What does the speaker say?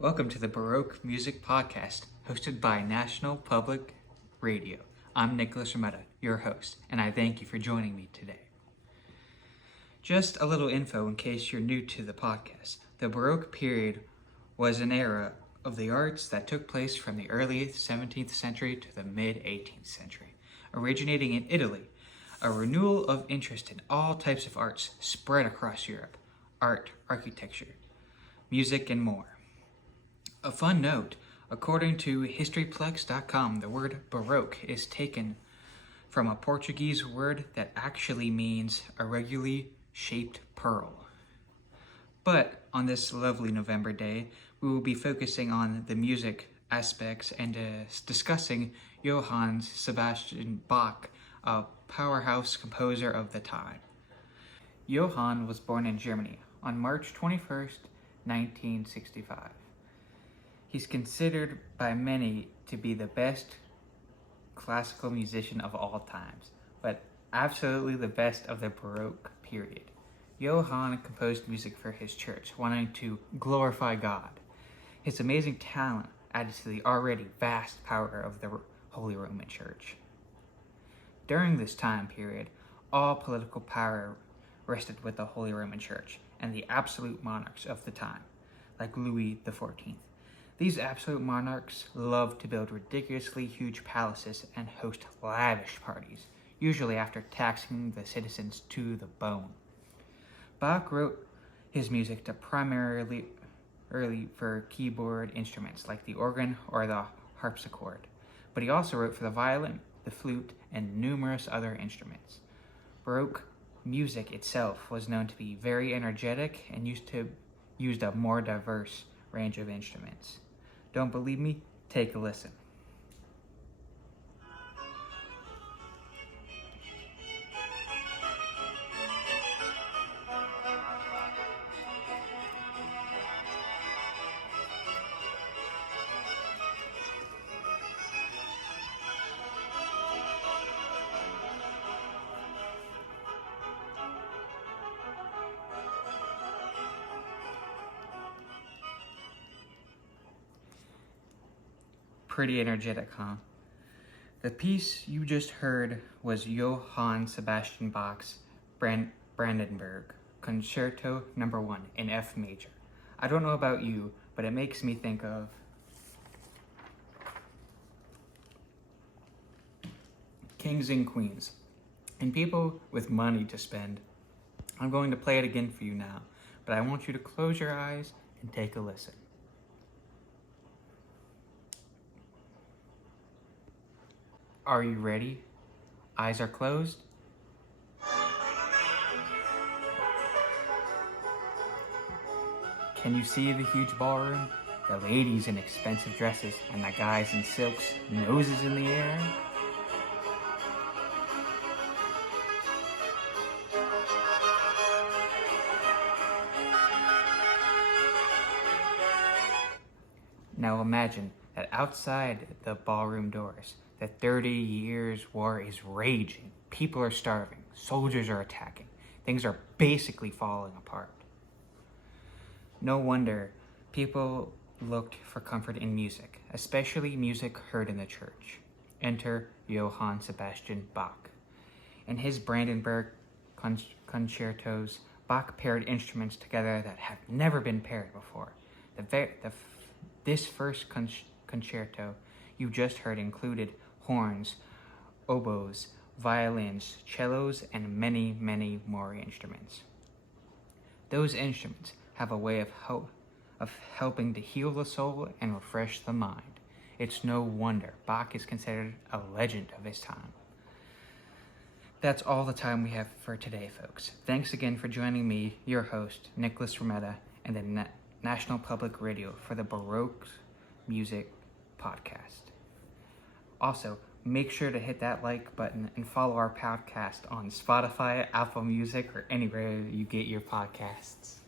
Welcome to the Baroque Music Podcast, hosted by National Public Radio. I'm Nicholas Rametta, your host, and I thank you for joining me today. Just a little info in case you're new to the podcast. The Baroque period was an era of the arts that took place from the early 17th century to the mid-18th century. Originating in Italy, a renewal of interest in all types of arts spread across Europe: art, architecture, music, and more. A fun note, according to historyplex.com, the word Baroque is taken from a Portuguese word that actually means a regularly shaped pearl. But on this lovely November day, we will be focusing on the music aspects and discussing Johann Sebastian Bach, a powerhouse composer of the time. Johann was born in Germany on March 21st, 1965. He's considered by many to be the best classical musician of all times, but absolutely the best of the Baroque period. Johann composed music for his church, wanting to glorify God. His amazing talent added to the already vast power of the Holy Roman Church. During this time period, all political power rested with the Holy Roman Church and the absolute monarchs of the time, like Louis XIV. These absolute monarchs loved to build ridiculously huge palaces and host lavish parties, usually after taxing the citizens to the bone. Bach wrote his music to primarily for keyboard instruments like the organ or the harpsichord, but he also wrote for the violin, the flute, and numerous other instruments. Baroque music itself was known to be very energetic and used a more diverse range of instruments. Don't believe me? Take a listen. Pretty energetic, huh? The piece you just heard was Johann Sebastian Bach's Brandenburg Concerto No. 1 in F major. I don't know about you, but it makes me think of kings and queens and people with money to spend. I'm going to play it again for you now, but I want you to close your eyes and take a listen. Are you ready? Eyes are closed. Can you see the huge ballroom? The ladies in expensive dresses and the guys in silks, noses in the air? Now imagine that outside the ballroom doors, the 30 Years' War is raging. People are starving. Soldiers are attacking. Things are basically falling apart. No wonder people looked for comfort in music, especially music heard in the church. Enter Johann Sebastian Bach. In his Brandenburg concertos, Bach paired instruments together that have never been paired before. This first concerto you just heard included horns, oboes, violins, cellos, and many, many more instruments. Those instruments have a way of helping to heal the soul and refresh the mind. It's no wonder Bach is considered a legend of his time. That's all the time we have for today, folks. Thanks again for joining me, your host, Nicholas Rametta, and the National Public Radio for the Baroque Music Podcast. Also, make sure to hit that like button and follow our podcast on Spotify, Apple Music, or anywhere you get your podcasts.